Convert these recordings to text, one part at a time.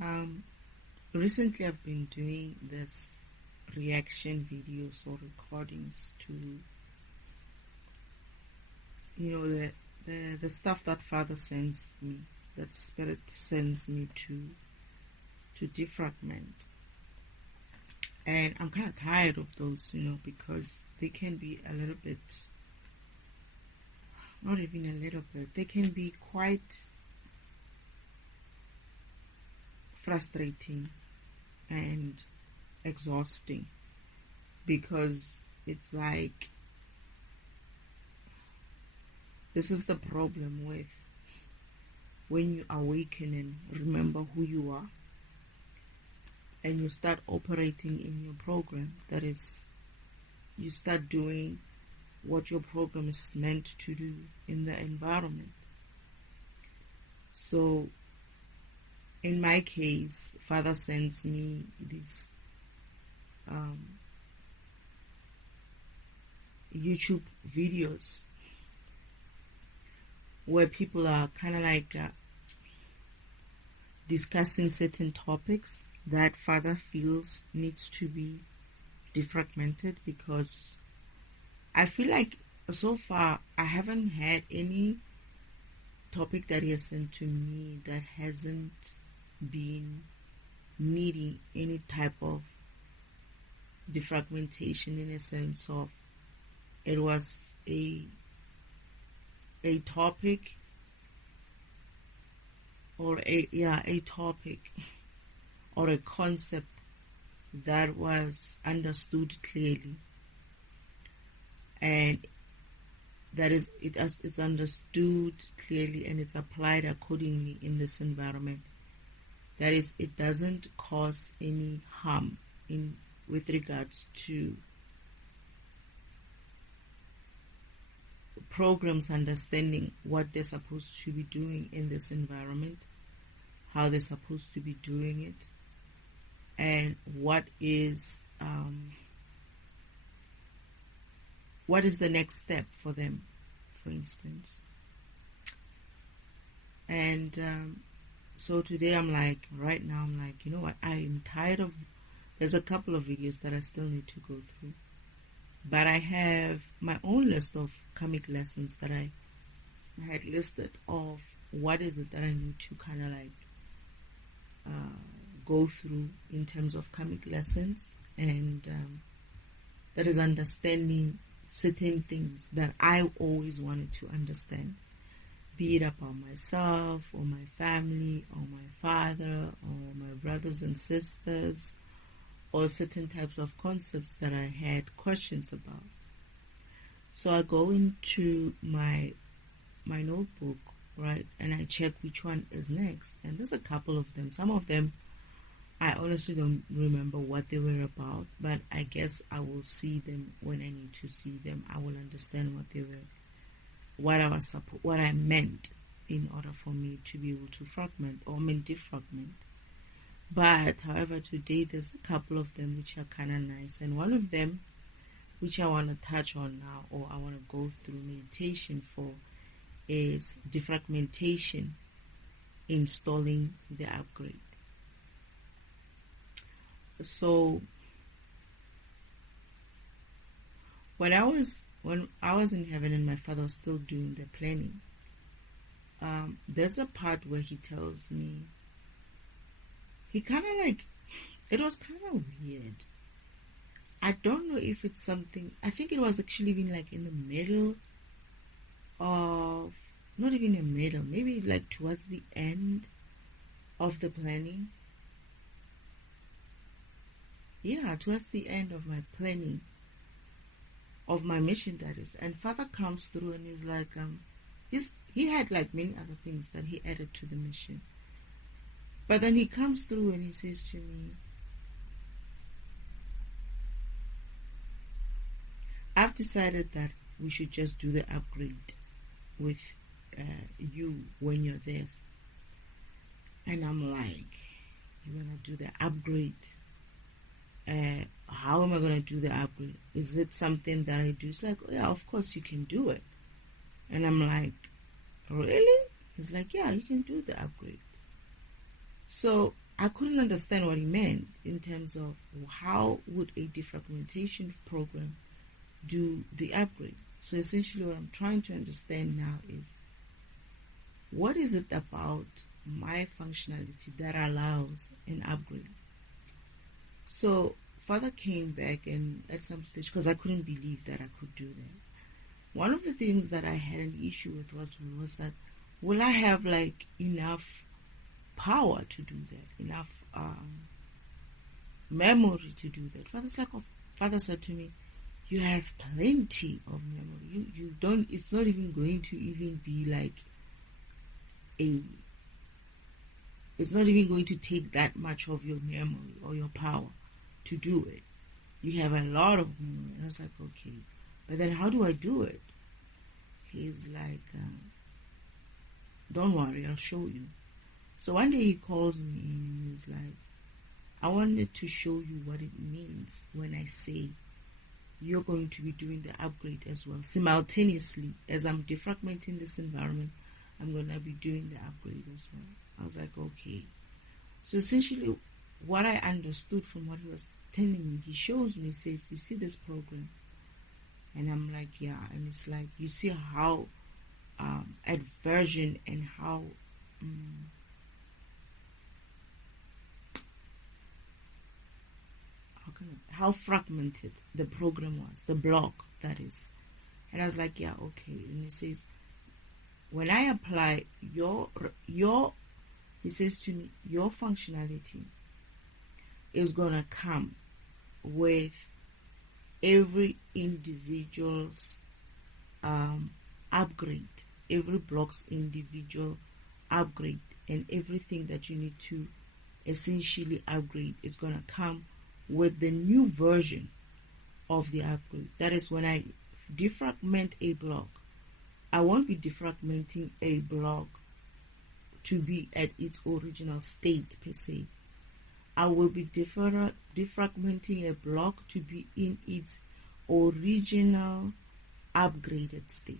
Um, Recently I've been doing this reaction videos or recordings to, the stuff that Father sends me, that Spirit sends me to defragment. And I'm kind of tired of those, because they can be a little bit, not even a little bit, they can be quite frustrating and exhausting, because it's like, this is the problem with when you awaken and remember who you are, and you start operating in your program. That is, you start doing what your program is meant to do in the environment. So in my case, Father sends me these YouTube videos where people are kind of like discussing certain topics that Father feels needs to be defragmented, because I feel like so far I haven't had any topic that he has sent to me that hasn't been needing any type of defragmentation, in a sense of it was a topic or a topic or a concept that was understood clearly, and that is it's understood clearly and it's applied accordingly in this environment. That is, it doesn't cause any harm with regards to programs understanding what they're supposed to be doing in this environment, how they're supposed to be doing it, and what is the next step for them, for instance. And so today right now I'm like, you know what, I am tired of, there's a couple of videos that I still need to go through, but I have my own list of karmic lessons that I had listed of what is it that I need to kind of like go through in terms of karmic lessons, and that is understanding certain things that I always wanted to understand, be it about myself or my family or my father or my brothers and sisters, or certain types of concepts that I had questions about. So I go into my notebook, right, and I check which one is next. And there's a couple of them. Some of them I honestly don't remember what they were about, but I guess I will see them when I need to see them. I will understand what they were, what I meant in order for me to be able to defragment. But however, today there's a couple of them which are kind of nice, and one of them which I want to touch on now, or I want to go through meditation for, is defragmentation, installing the upgrade. So when I was in heaven and my Father was still doing the planning, there's a part where he tells me, he kind of like, it was kind of weird. I don't know if it's something, I think it was actually been like in the middle of, not even a middle, maybe like towards the end of the planning. Yeah, towards the end of my planning, of my mission, that is. And Father comes through and he's like, he had like many other things that he added to the mission. But then he comes through and he says to me, I've decided that we should just do the upgrade with you when you're there. And I'm like, you're going to do the upgrade? How am I going to do the upgrade? Is it something that I do? It's like, oh yeah, of course you can do it. And I'm like, really? He's like, yeah, you can do the upgrade. So I couldn't understand what he meant in terms of how would a defragmentation program do the upgrade. So essentially what I'm trying to understand now is, what is it about my functionality that allows an upgrade? So Father came back, and at some stage, because I couldn't believe that I could do that, one of the things that I had an issue with was that, will I have like enough power to do that, enough memory to do that? Father said to me, you have plenty of memory. You don't. It's not even going to even be like it's not even going to take that much of your memory or your power to do it. You have a lot of memory. And I was like, okay, but then how do I do it? He's like, don't worry, I'll show you. So one day he calls me and he's like, I wanted to show you what it means when I say you're going to be doing the upgrade as well. Simultaneously, as I'm defragmenting this environment, I'm going to be doing the upgrade as well. I was like, okay. So essentially, what I understood from what he was telling me, he shows me, says, you see this program? And I'm like, yeah. And it's like, you see how aversion and how fragmented the program was, the block, that is. And I was like, yeah, okay. And he says, when I apply he says to me, your functionality is going to come with every individual's upgrade, every block's individual upgrade, and everything that you need to essentially upgrade is going to come with the new version of the upgrade. That is, when I defragment a block, I won't be defragmenting a block to be at its original state per se. I will be defragmenting a block to be in its original upgraded state.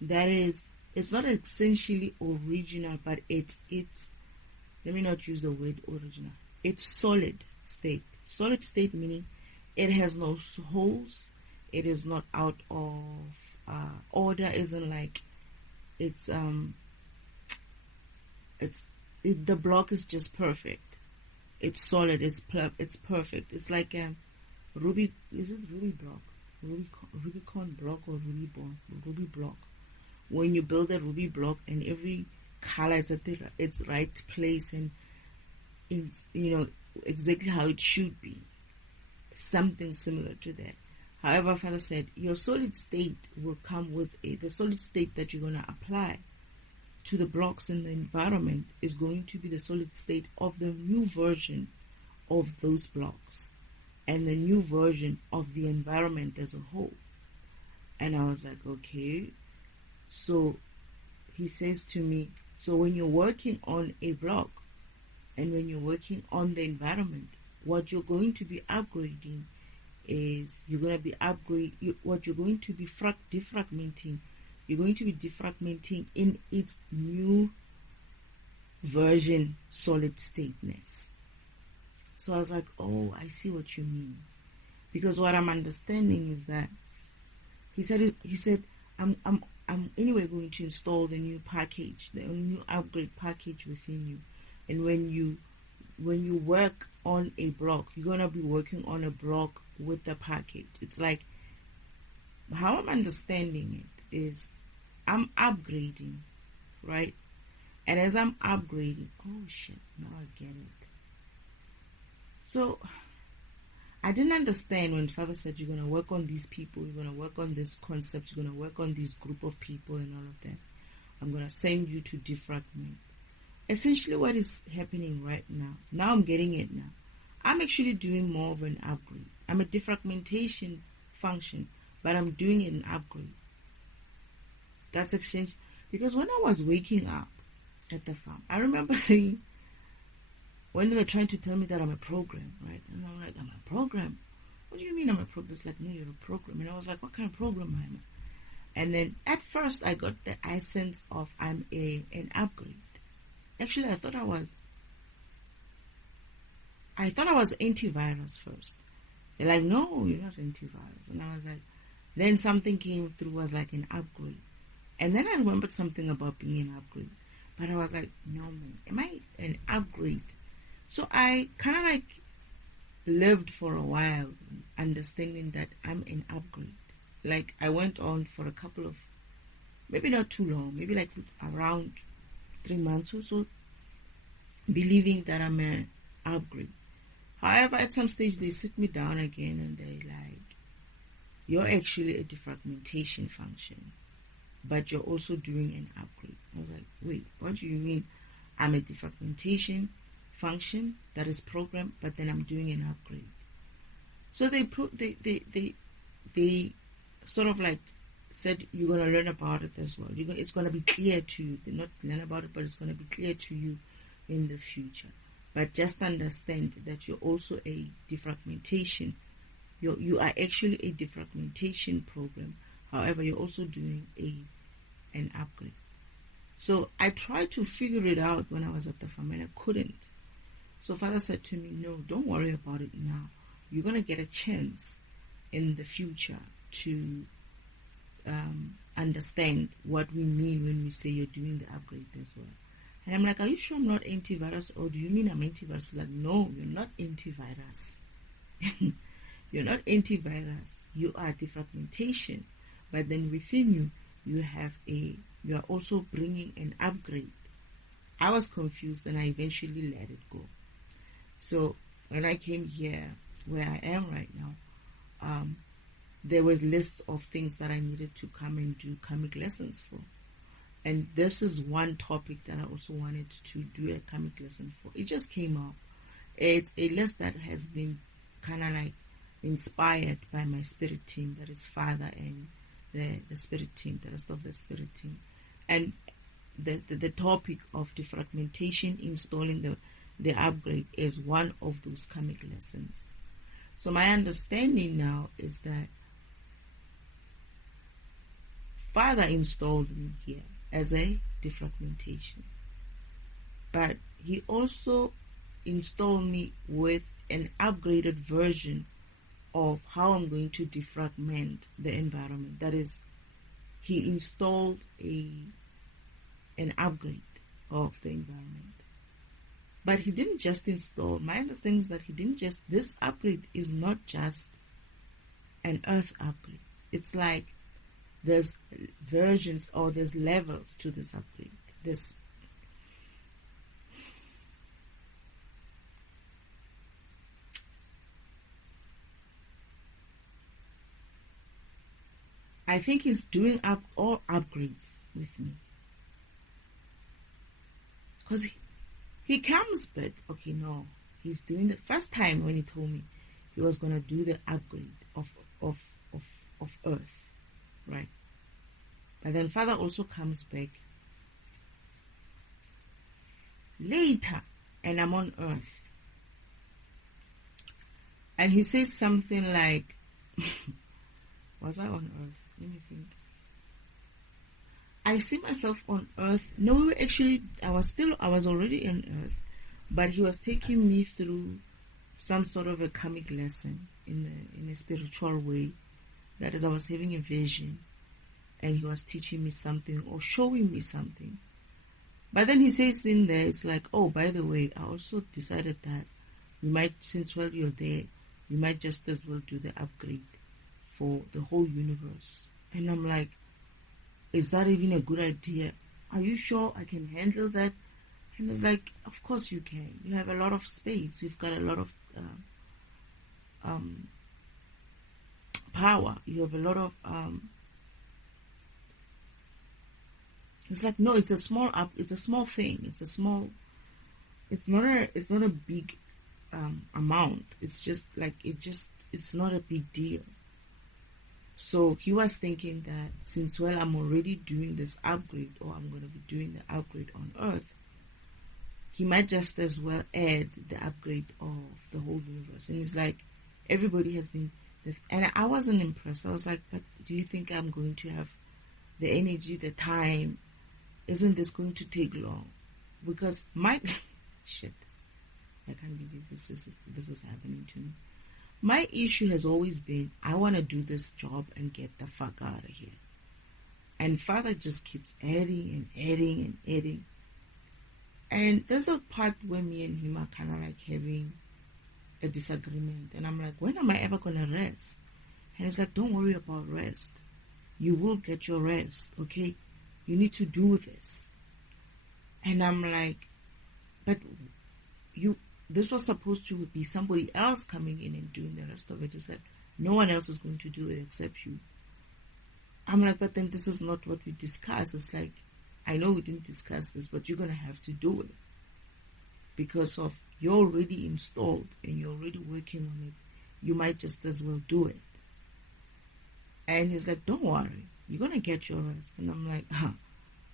That is, it's not essentially original, but it's let me not use the word original. It's solid state. Solid state meaning it has no holes. It is not out of order. Isn't like the block is just perfect. It's solid. It's perfect. It's like Ruby. Is it Ruby block? Rubicon block or Ruby block. When you build a Ruby block and every color is at its right place and it's, exactly how it should be. Something similar to that. However, Father said your solid state will come with the solid state that you're going to apply to the blocks in the environment is going to be the solid state of the new version of those blocks and the new version of the environment as a whole. And I was like, okay. So he says to me, so when you're working on a block and when you're working on the environment, what you're going to be upgrading is what you're going to be defragmenting. You're going to be defragmenting in its new version solid stateness. So I was like, oh, I see what you mean. Because what I'm understanding is that he said, I'm anyway going to install the new package, the new upgrade package within you. And when you work on a block, you're going to be working on a block with the package. It's like, how I'm understanding it is I'm upgrading, right? And as I'm upgrading, oh shit, now I get it. So I didn't understand when Father said you're going to work on these people, you're going to work on this concept, you're going to work on this group of people and all of that. I'm going to send you to defragment. Essentially what is happening right now I'm getting it now. I'm actually doing more of an upgrade. I'm a defragmentation function, but I'm doing an upgrade. That's exchange. Because when I was waking up at the farm, I remember saying, when they were trying to tell me that I'm a program, right? And I'm like, I'm a program? What do you mean I'm a program? It's like, no, you're a program. And I was like, what kind of program am I? And then at first I got the essence of I'm an upgrade. actually, I thought I was antivirus first. They're like, no, you're not antivirus. And I was like, then something came through, was like an upgrade. And then I remembered something about being an upgrade. But I was like, no, man, am I an upgrade? So I kind of like lived for a while understanding that I'm an upgrade. Like I went on for a couple of, maybe not too long, maybe like around 3 months or so, believing that I'm an upgrade. However, at some stage they sit me down again and they like, you're actually a defragmentation function, but you're also doing an upgrade. I was like, wait, what do you mean? I'm a defragmentation function that is programmed, but then I'm doing an upgrade. So they sort of like said, you're going to learn about it as well. It's going to be clear to you. Not learn about it, but it's going to be clear to you in the future. But just understand that you're also a defragmentation. You are actually a defragmentation program. However, you're also doing an upgrade. So I tried to figure it out when I was at the farm and I couldn't. So Father said to me, no, don't worry about it now. You're going to get a chance in the future to understand what we mean when we say you're doing the upgrade as well. And I'm like, are you sure I'm not antivirus, or do you mean I'm antivirus? He's like, no, you're not antivirus. You're not antivirus. You are defragmentation. But then within you are also bringing an upgrade. I was confused and I eventually let it go. So when I came here, where I am right now, there were lists of things that I needed to come and do karmic lessons for. And this is one topic that I also wanted to do a karmic lesson for. It just came up. It's a list that has been kind of like inspired by my spirit team, that is Father and the spirit team, the rest of the spirit team. And the topic of defragmentation, installing the upgrade, is one of those karmic lessons. So my understanding now is that Father installed me here as a defragmentation, but he also installed me with an upgraded version of how I'm going to defragment the environment. That is, he installed an upgrade of the environment. But he didn't just install. My understanding is that this upgrade is not just an earth upgrade. It's like there's versions or there's levels to this upgrade. I think he's doing up all upgrades with me. Because he comes back. Okay, no. He's doing the first time when he told me he was going to do the upgrade of earth. Right? But then Father also comes back later and I'm on earth. And he says something like, was I on earth? Let me think. I see myself on earth. No, actually, I was already on earth, but he was taking me through some sort of a karmic lesson in a spiritual way. That is, I was having a vision, and he was teaching me something or showing me something. But then he says in there, it's like, oh, by the way, I also decided that we might, since while you're there, we might just as well do the upgrade for the whole universe. And I'm like, is that even a good idea? Are you sure I can handle that? And it's like, of course you can. You have a lot of space. You've got a lot of power. You have a lot of it's like, no, it's a small thing. It's not a big amount. It's just like, it's not a big deal. So he was thinking that since, well, I'm already doing this upgrade, or I'm going to be doing the upgrade on earth, he might just as well add the upgrade of the whole universe. And it's like, everybody has been, and I wasn't impressed. I was like, but do you think I'm going to have the energy, the time? Isn't this going to take long? because my shit, I can't believe this is happening to me. My issue has always been, I want to do this job and get the fuck out of here. And Father just keeps adding and adding and adding. And there's a part where me and him are kind of like having a disagreement. And I'm like, when am I ever going to rest? And he's like, don't worry about rest. You will get your rest, okay? You need to do this. And I'm like, but this was supposed to be somebody else coming in and doing the rest of it. It's like, no one else is going to do it except you. I'm like, but then this is not what we discussed. It's like, I know we didn't discuss this, but you're going to have to do it. Because of you're already installed and you're already working on it. You might just as well do it. And he's like, don't worry. You're going to get your rest. And I'm like,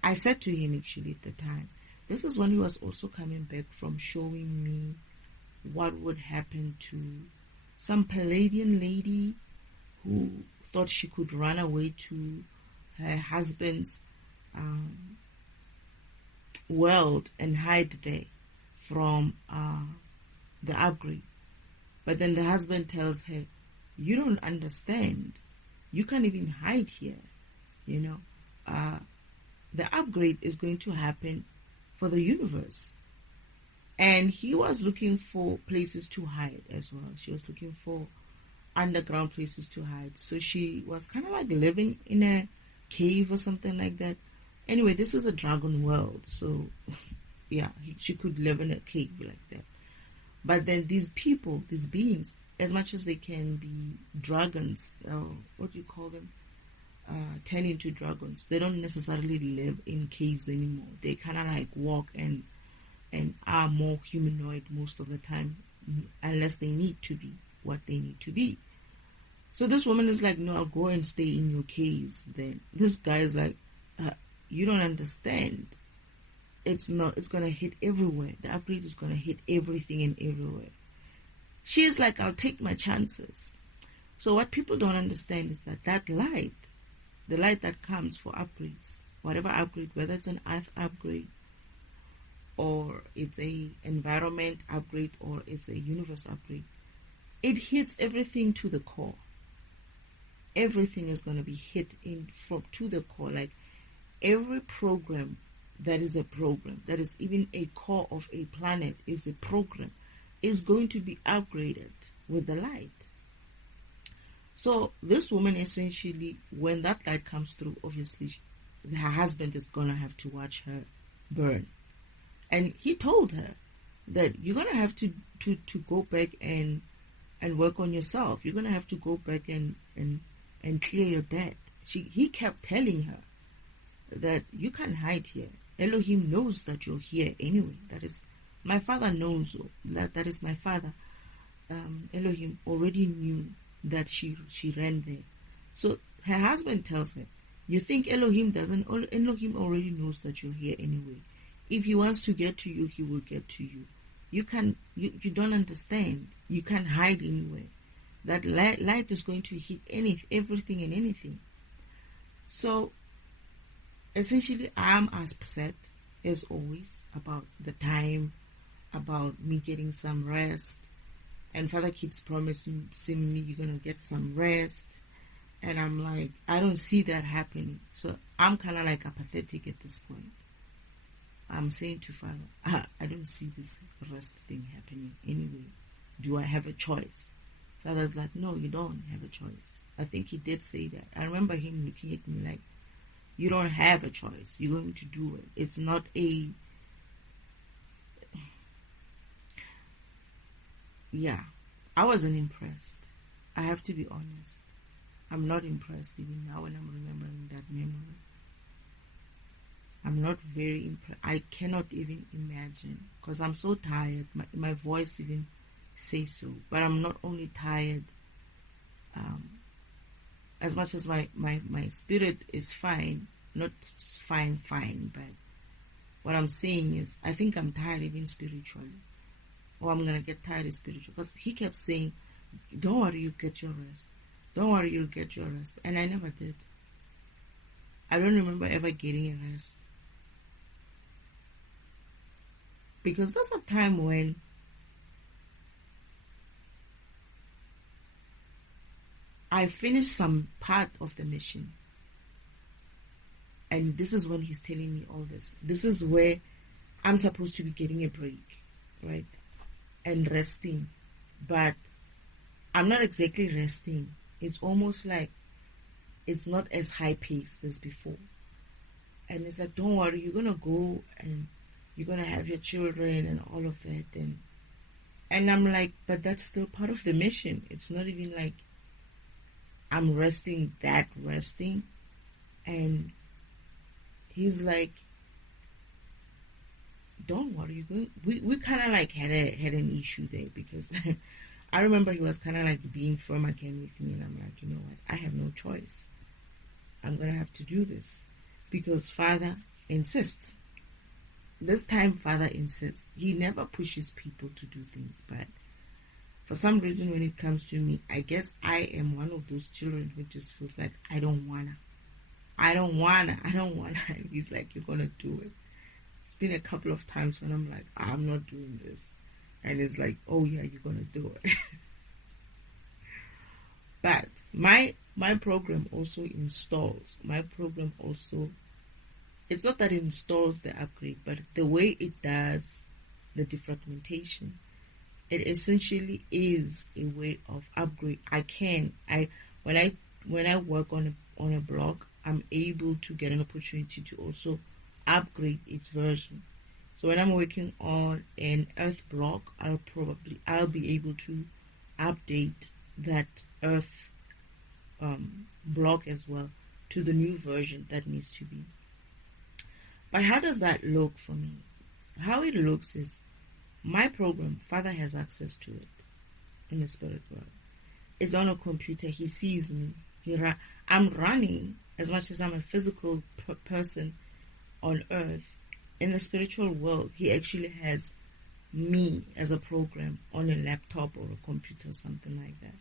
I said to him actually at the time, this is when he was also coming back from showing me what would happen to some Palladian lady who thought she could run away to her husband's world and hide there from the upgrade. But then the husband tells her, you don't understand. You can't even hide here. You know, the upgrade is going to happen for the universe. And he was looking for places to hide as well. She was looking for underground places to hide. So she was kind of like living in a cave or something like that. Anyway, this is a dragon world. So, yeah, she could live in a cave like that. But then these people, these beings, as much as they can be dragons, what do you call them? Turn into dragons. They don't necessarily live in caves anymore. They kind of like walk and are more humanoid most of the time, unless they need to be what they need to be. So this woman is like, no, I'll go and stay in your caves then. This guy is like, you don't understand. It's going to hit everywhere. The upgrade is going to hit everything and everywhere. She's like, I'll take my chances. So what people don't understand is that light, the light that comes for upgrades, whatever upgrade, whether it's an earth upgrade, or it's a environment upgrade, or it's a universe upgrade, it hits everything to the core. Everything is going to be hit to the core. Like every program that is a program, that is even a core of a planet is a program, is going to be upgraded with the light. So this woman essentially, when that light comes through, obviously her husband is going to have to watch her burn. And he told her that you're going to have to go back and work on yourself. You're going to have to go back and clear your debt. He kept telling her that you can't hide here. Elohim knows that you're here anyway. That is, my father knows that is my father. Elohim already knew that she ran there. So her husband tells her, you think Elohim doesn't? Elohim already knows that you're here anyway. If he wants to get to you, he will get to you. You don't understand. You can't hide anywhere. That light is going to hit everything and anything. So essentially, I'm upset as always about the time, about me getting some rest. And Father keeps promising me you're going to get some rest. And I'm like, I don't see that happening. So I'm kind of like apathetic at this point. I'm saying to Father, I don't see this rest thing happening anyway. Do I have a choice? Father's like, no, you don't have a choice. I think he did say that. I remember him looking at me like, you don't have a choice. You're going to do it. It's not a... Yeah, I wasn't impressed. I have to be honest. I'm not impressed even now when I'm remembering that memory. I'm not very impressed. I cannot even imagine because I'm so tired. My voice even says so. But I'm not only tired, as much as my spirit is fine, not fine, but what I'm saying is I think I'm tired even spiritually. Or I'm going to get tired spiritually. Because he kept saying, don't worry, you'll get your rest. Don't worry, you'll get your rest. And I never did. I don't remember ever getting a rest. Because there's a time when I finished some part of the mission. And this is when he's telling me all this. This is where I'm supposed to be getting a break, right? And resting. But I'm not exactly resting. It's almost like it's not as high paced as before. And it's like, don't worry, you're going to go and you're going to have your children and all of that. And I'm like, but that's still part of the mission. It's not even like I'm resting. And he's like, don't worry, we kind of like had an issue there, because I remember he was kind of like being firm again with me, and I'm like, you know what, I have no choice. I'm going to have to do this because Father insists. This time Father insists. He never pushes people to do things, but for some reason when it comes to me, I guess I am one of those children who just feels like I don't wanna. And he's like, you're gonna do it. It's been a couple of times when I'm like, I'm not doing this. And it's like, oh yeah, you're gonna do it. But my program also installs. It's not that it installs the upgrade, but the way it does the defragmentation, it essentially is a way of upgrade. When I work on a blog, I'm able to get an opportunity to also upgrade its version. So when I'm working on an Earth blog, I'll be able to update that Earth blog as well to the new version that needs to be. But how does that look for me? How it looks is my program, Father has access to it in the spirit world. It's on a computer. He sees me. I'm running. As much as I'm a physical person on earth, in the spiritual world, he actually has me as a program on a laptop or a computer, something like that.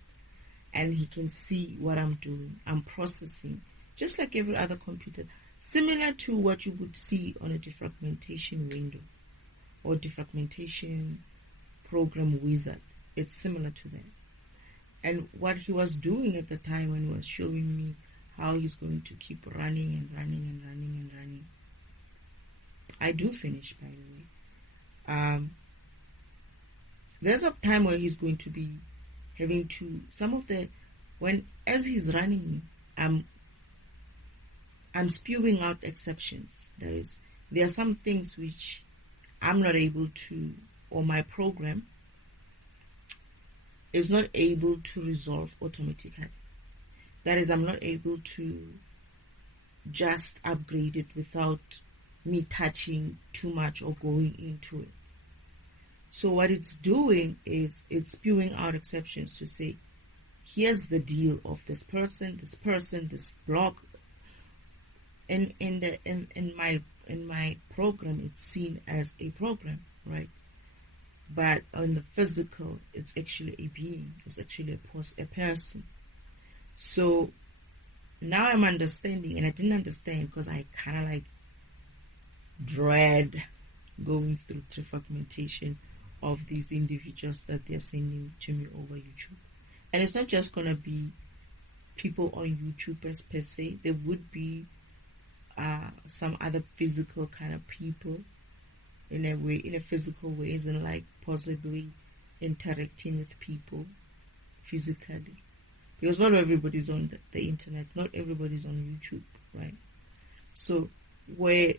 And he can see what I'm doing. I'm processing, just like every other computer, similar to what you would see on a defragmentation window or defragmentation program wizard. It's similar to that. And what he was doing at the time when he was showing me how he's going to keep running and running and running and running. I do finish, by the way. There's a time where he's going to be having to, as he's running me, I'm spewing out exceptions. There are some things which I'm not able to, or my program is not able to resolve automatically. That is, I'm not able to just upgrade it without me touching too much or going into it. So what it's doing is it's spewing out exceptions to say, here's the deal of this person, this blog. In my program, it's seen as a program, right? But on the physical, it's actually a being. It's actually a person. So now I'm understanding, and I didn't understand because I kind of like dread going through defragmentation of these individuals that they're sending to me over YouTube. And it's not just going to be people on YouTube per se. There would be some other physical kind of people in a physical way, isn't like possibly interacting with people physically. Because not everybody's on the internet, not everybody's on YouTube, right? So where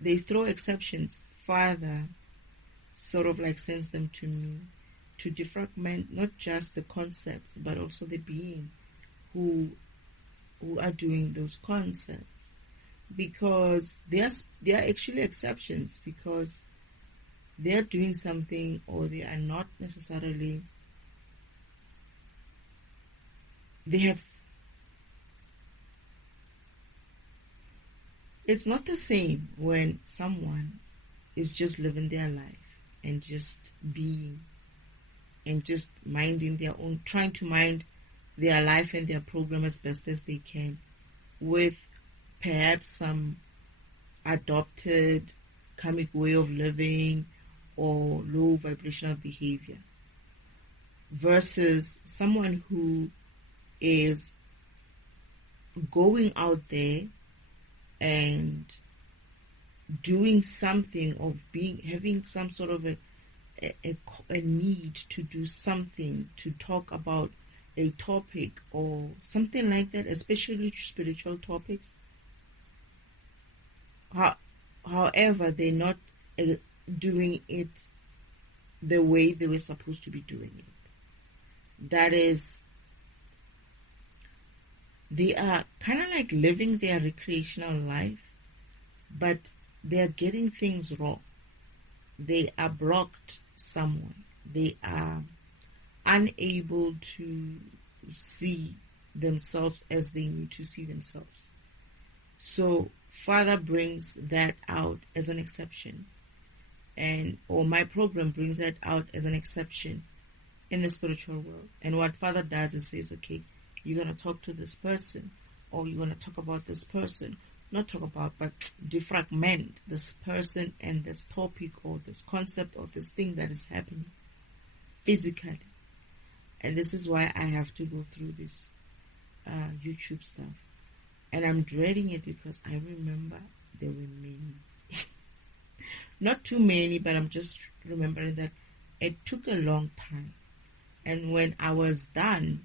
they throw exceptions, Father sort of like sends them to me to defragment not just the concepts, but also the being who are doing those concepts. Because they are actually exceptions, because they are doing something, or they are not necessarily, it's not the same when someone is just living their life and just being and just minding their own, trying to mind their life and their program as best as they can, with perhaps some adopted karmic way of living, or low vibrational behavior, versus someone who is going out there and doing something, of having some sort of a need to do something, to talk about a topic or something like that, especially spiritual topics. However, they're not doing it the way they were supposed to be doing it. That is, they are kind of like living their recreational life, but they are getting things wrong. They are blocked somewhere. They are unable to see themselves as they need to see themselves. So Father brings that out as an exception, or my program brings that out as an exception in the spiritual world. And what Father does is says, okay, you're going to talk to this person, or you're going to talk about this person. Not talk about, but defragment this person and this topic or this concept or this thing that is happening physically. And this is why I have to go through this YouTube stuff. And I'm dreading it because I remember there were many. Not too many, but I'm just remembering that it took a long time. And when I was done,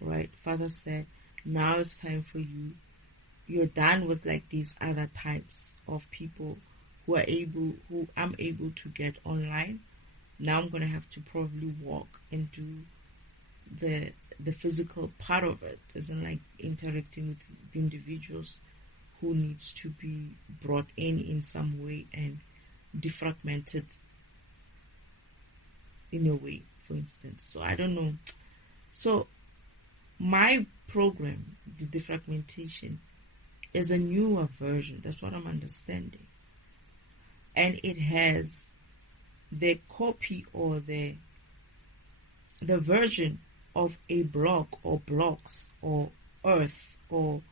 right, Father said, now it's time for you. You're done with like these other types of people who I'm able to get online. Now I'm going to have to probably walk and do the physical part of it, as in like interacting with individuals who needs to be brought in some way and defragmented in a way, for instance. So I don't know. So my program, the defragmentation, is a newer version. That's what I'm understanding. And it has the copy or the version of a block or blocks or earth or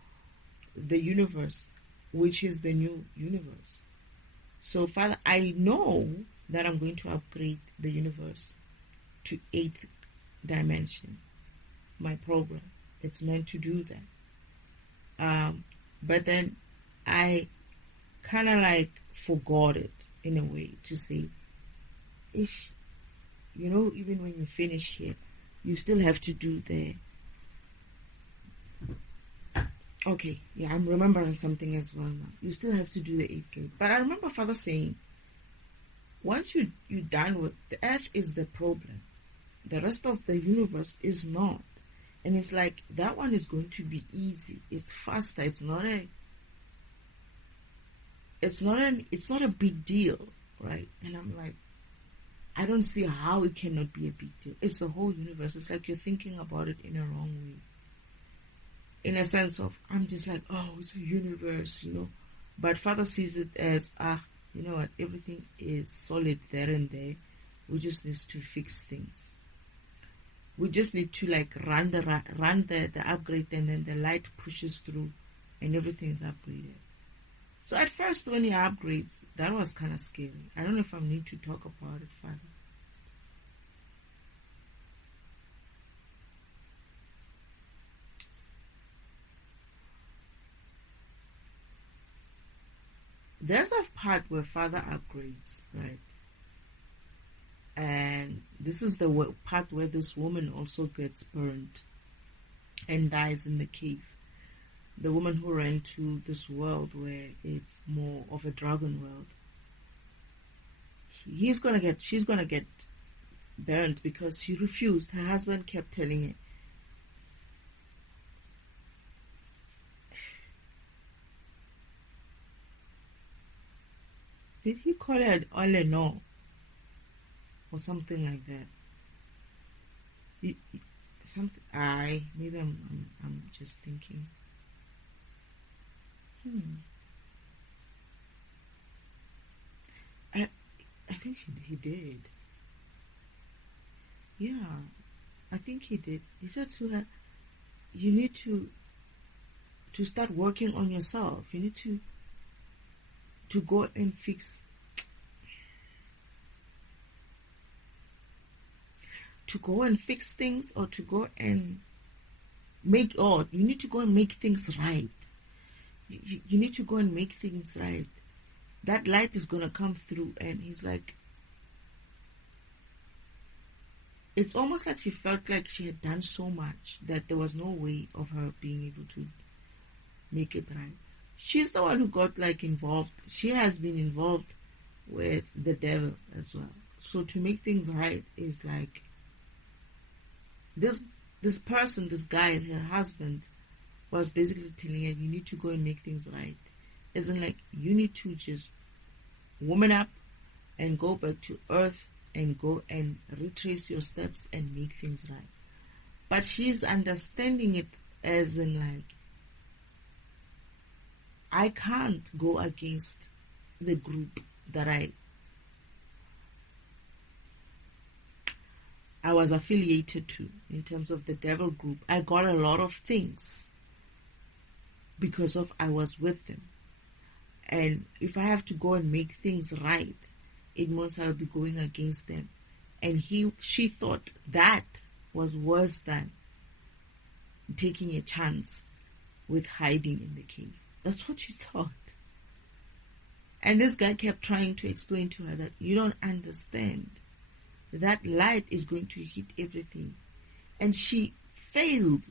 the universe, which is the new universe. So Father, I know that I'm going to upgrade the universe to 8th dimension. My program, it's meant to do that. But then I kind of like forgot it in a way to say, ish, even when you finish here, you still have to do okay, yeah, I'm remembering something as well now. You still have to do the 8th grade. But I remember Father saying, once you're done with, the earth is the problem. The rest of the universe is not. And it's like, that one is going to be easy. It's faster. It's not a big deal, right? And I'm like, I don't see how it cannot be a big deal. It's the whole universe. It's like you're thinking about it in a wrong way. In a sense of, I'm just like, oh, it's a universe, But Father sees it as, you know what, everything is solid there and there. We just need to fix things. We just need to like run the upgrade, and then the light pushes through and everything's upgraded. So at first when he upgrades, that was kind of scary. I don't know if I need to talk about it, Father. There's a part where Father upgrades, right? And this is the part where this woman also gets burned and dies in the cave. The woman who ran to this world where it's more of a dragon world. She's gonna get burned because she refused. Her husband kept telling her, did he call her all a no? Or something like that. Maybe I'm just thinking. I think he did. Yeah, I think he did. He said to her, you need to start working on yourself. You need to go and fix. to go and fix things or to go and you need to go and make things right. You need to go and make things right. That light is going to come through. And he's like, it's almost like she felt like she had done so much that there was no way of her being able to make it right. She's the one who got involved. She has been involved with the devil as well. So to make things right is like this person, this guy, her husband, was basically telling her, you need to go and make things right. Isn't like you need to just woman up and go back to earth and go and retrace your steps and make things right. But she's understanding it as in I can't go against the group that I was affiliated to in terms of the devil group. I got a lot of things because of I was with them. And if I have to go and make things right, it means I'll be going against them. And she thought that was worse than taking a chance with hiding in the cave. That's what she thought. And this guy kept trying to explain to her that you don't understand. That light is going to hit everything. And she failed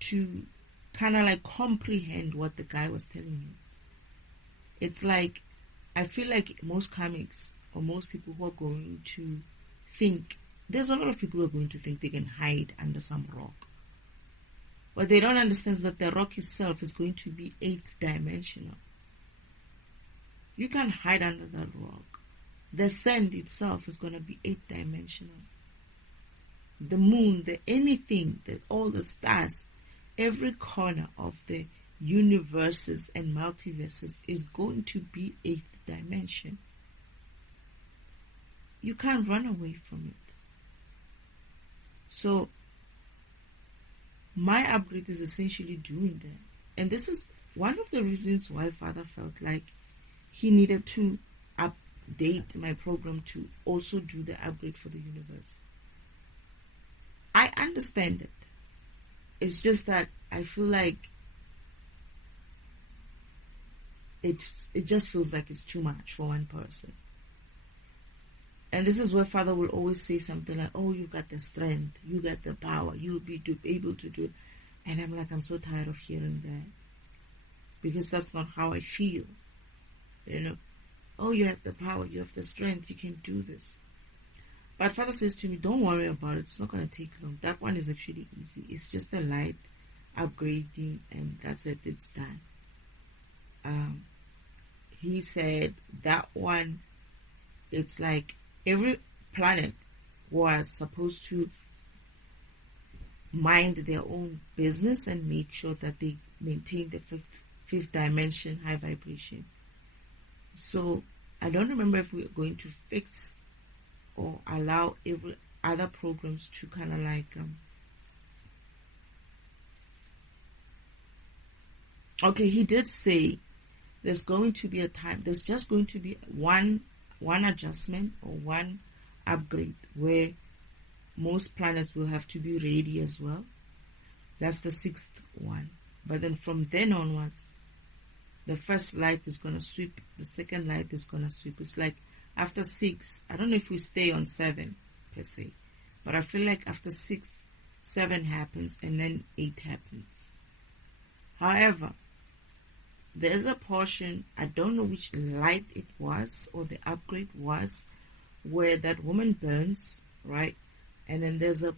to kind of comprehend what the guy was telling him. It's like, I feel like most comics or most people who are going to think, there's a lot of people who are going to think they can hide under some rock. What they don't understand is that the rock itself is going to be 8th dimensional. You can't hide under that rock. The sand itself is going to be 8th dimensional. The moon, anything, all the stars, every corner of the universes and multiverses is going to be 8th dimension. You can't run away from it. So, my upgrade is essentially doing that. And this is one of the reasons why Father felt like he needed to update my program to also do the upgrade for the universe. I understand it. It's just that I feel like it just feels like it's too much for one person. And this is where Father will always say something like, oh, you got the strength, you got the power, you'll be able to do it. And I'm like, I'm so tired of hearing that. Because that's not how I feel. Oh, you have the power, you have the strength, you can do this. But Father says to me, don't worry about it, it's not going to take long. That one is actually easy. It's just a light upgrading and that's it, it's done. He said that one, it's like every planet was supposed to mind their own business and make sure that they maintain the fifth dimension high vibration. So I don't remember if we're going to fix or allow every other programs to kind of okay, he did say there's going to be a time, there's just going to be one adjustment or one upgrade where most planets will have to be ready as well. That's the 6th one. But then from then onwards, the first light is going to sweep, the second light is going to sweep. It's like after 6, I don't know if we stay on 7 per se, but I feel like after 6, 7 happens and then 8 happens. However, there's a portion, I don't know which light it was or the upgrade was, where that woman burns, right? And then there's a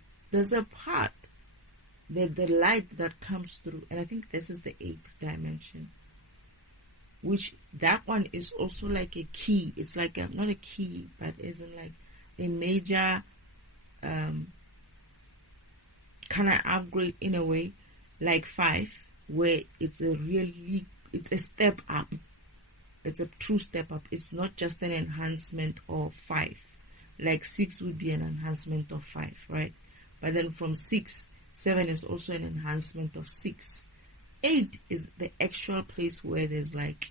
part, the light that comes through, and I think this is the 8th dimension, which that one is also like a key. It's like not a key, but isn't like a major kind of upgrade in a way, like 5, where it's a step up. It's a true step up. It's not just an enhancement of 5. Like 6 would be an enhancement of 5, right? But then from 6, 7 is also an enhancement of 6. 8 is the actual place where there's like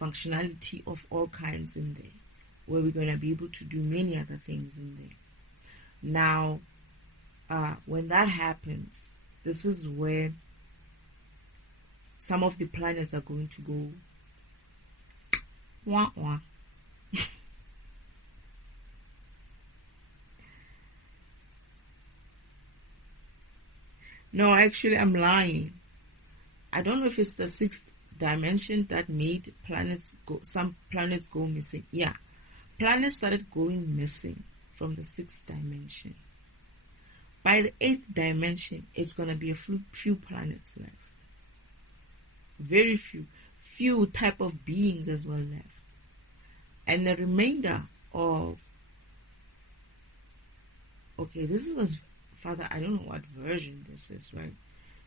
functionality of all kinds in there, where we're going to be able to do many other things in there. Now, when that happens, this is where some of the planets are going to go wah wah. No, actually, I'm lying. I don't know if it's the sixth dimension that made some planets go missing. Yeah, planets started going missing from the sixth dimension. By the eighth dimension, it's going to be a few planets left. Very few type of beings as well left. And the remainder of, okay, this is a, Father, I don't know what version this is, right?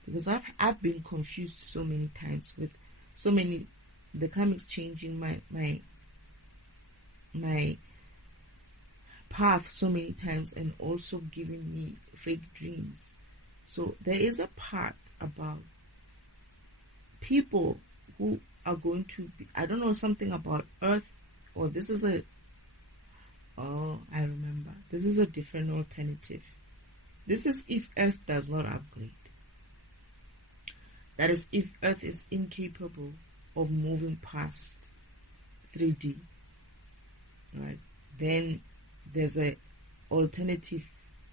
Because I've been confused so many times with so many, the comics changing my path so many times and also giving me fake dreams. So there is a part about people who are going to be, I don't know, something about Earth, or this is I remember. This is a different alternative. This is if Earth does not upgrade. That is, if Earth is incapable of moving past 3D, right? Then there's a alternative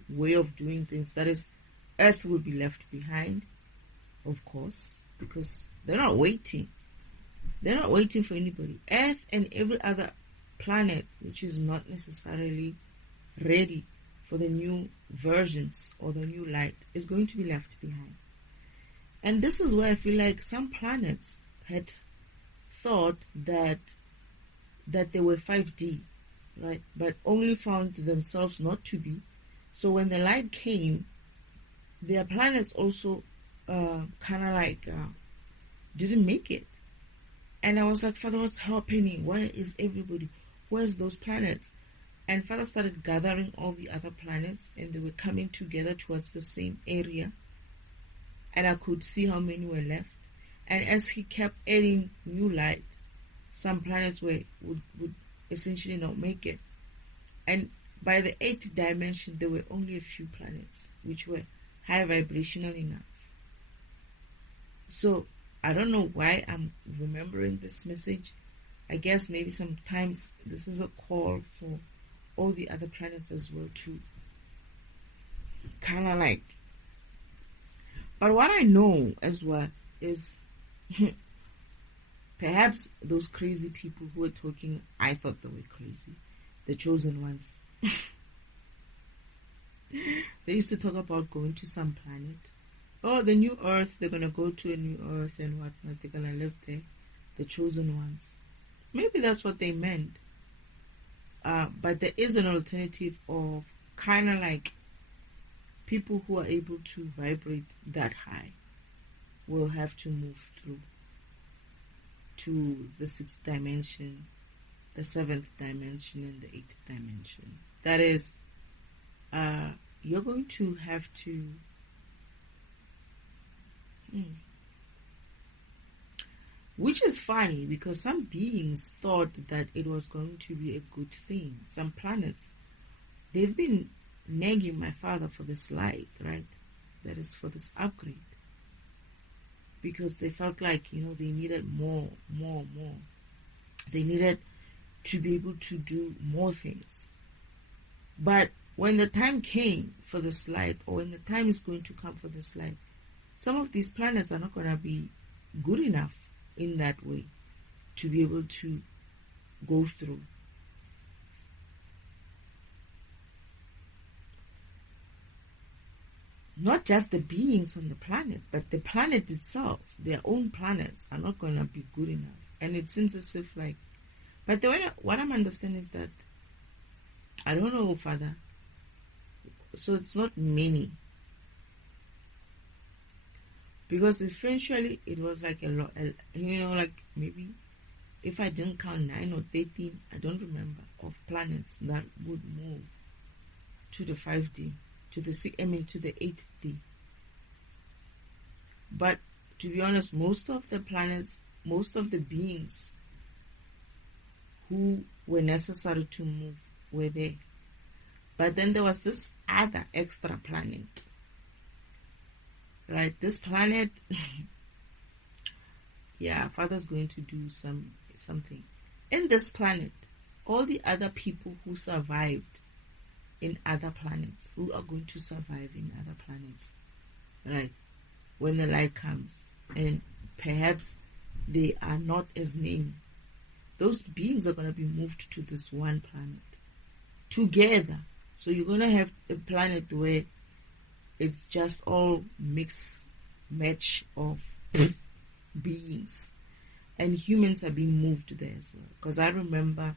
way of doing things. That is, Earth will be left behind, of course, because they're not waiting. They're not waiting for anybody. Earth and every other planet which is not necessarily ready for the new versions or the new light is going to be left behind. And this is where I feel like some planets had thought that they were 5D, right? But only found themselves not to be. So when the light came, their planets also kind of like didn't make it. And I was like, Father, what's happening? Where is everybody? Where's those planets? And Father started gathering all the other planets, and they were coming together towards the same area. And I could see how many were left. And as he kept adding new light, some planets would essentially not make it. And by the eighth dimension, there were only a few planets which were high vibrational enough. So I don't know why I'm remembering this message. I guess maybe sometimes this is a call for all the other planets as well to kind of like. But what I know as well is perhaps those crazy people who were talking, I thought they were crazy, the chosen ones. They used to talk about going to some planet. Oh, the new earth, they're going to go to a new earth and whatnot. They're going to live there. The chosen ones. Maybe that's what they meant. But there is an alternative of kind of like people who are able to vibrate that high will have to move through to the sixth dimension, the seventh dimension, and the eighth dimension. That is, you're going to have to which is funny because some beings thought that it was going to be a good thing. Some planets, they've been nagging my father for this light, right? That is for this upgrade. Because they felt like, they needed more. They needed to be able to do more things. But when the time came for this light, or when the time is going to come for this light, some of these planets are not going to be good enough in that way to be able to go through. Not just the beings on the planet, but the planet itself, their own planets are not going to be good enough. And it seems as if like, but the way what I'm understanding is that, I don't know, Father, so it's not many. Because eventually it was like a lot, like maybe if I didn't count 9 or 13, I don't remember, of planets that would move to the 5D, to the 8D. But to be honest, most of the planets, most of the beings who were necessary to move were there. But then there was this other extra planet, right? This planet, yeah, Father's going to do something. In this planet, all the other people who survived in other planets, who are going to survive in other planets, right? When the light comes, and perhaps they are not as named, those beings are going to be moved to this one planet together. So you're going to have a planet where it's just all mixed match of beings, and humans are being moved there as well. Because I remember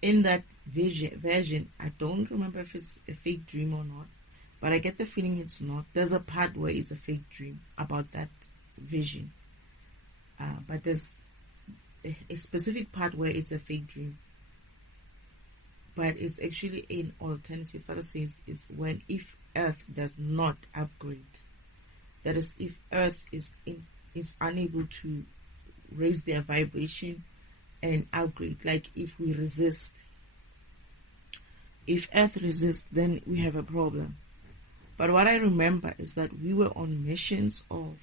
in that version, I don't remember if it's a fake dream or not, but I get the feeling it's not. There's a part where it's a fake dream about that vision, but there's a specific part where it's a fake dream, but it's actually an alternative. Father says it's when if Earth does not upgrade, that is, if Earth is unable to raise their vibration and upgrade, like if we resist, if Earth resists, then we have a problem. But what I remember is that we were on missions of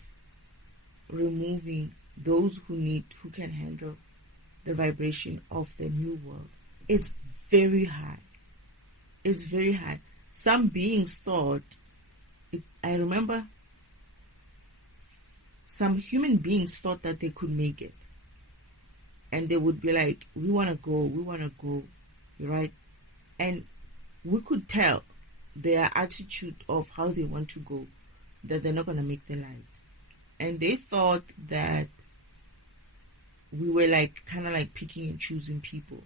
removing those who can handle the vibration of the new world. It's very high. It's very high. Some beings thought, I remember some human beings thought that they could make it. And they would be like, we want to go, right? And we could tell their attitude of how they want to go, that they're not going to make the light. And they thought that we were like kind of like picking and choosing people,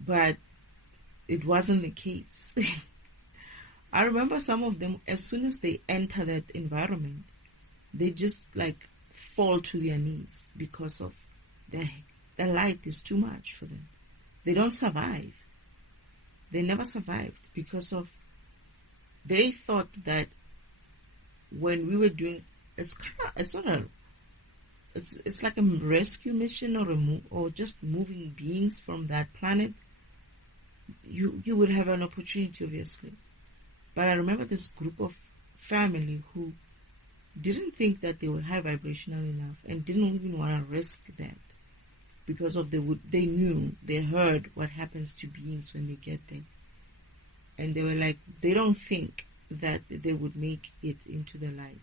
but it wasn't the case. I remember some of them, as soon as they enter that environment, they just like fall to their knees because of the light is too much for them. They don't survive. They never survived because of, they thought that when we were doing, it's like a rescue mission or just moving beings from that planet. You would have an opportunity, obviously. But I remember this group of family who didn't think that they were high vibrational enough and didn't even want to risk that because of they heard what happens to beings when they get there. And they were like, they don't think that they would make it into the light.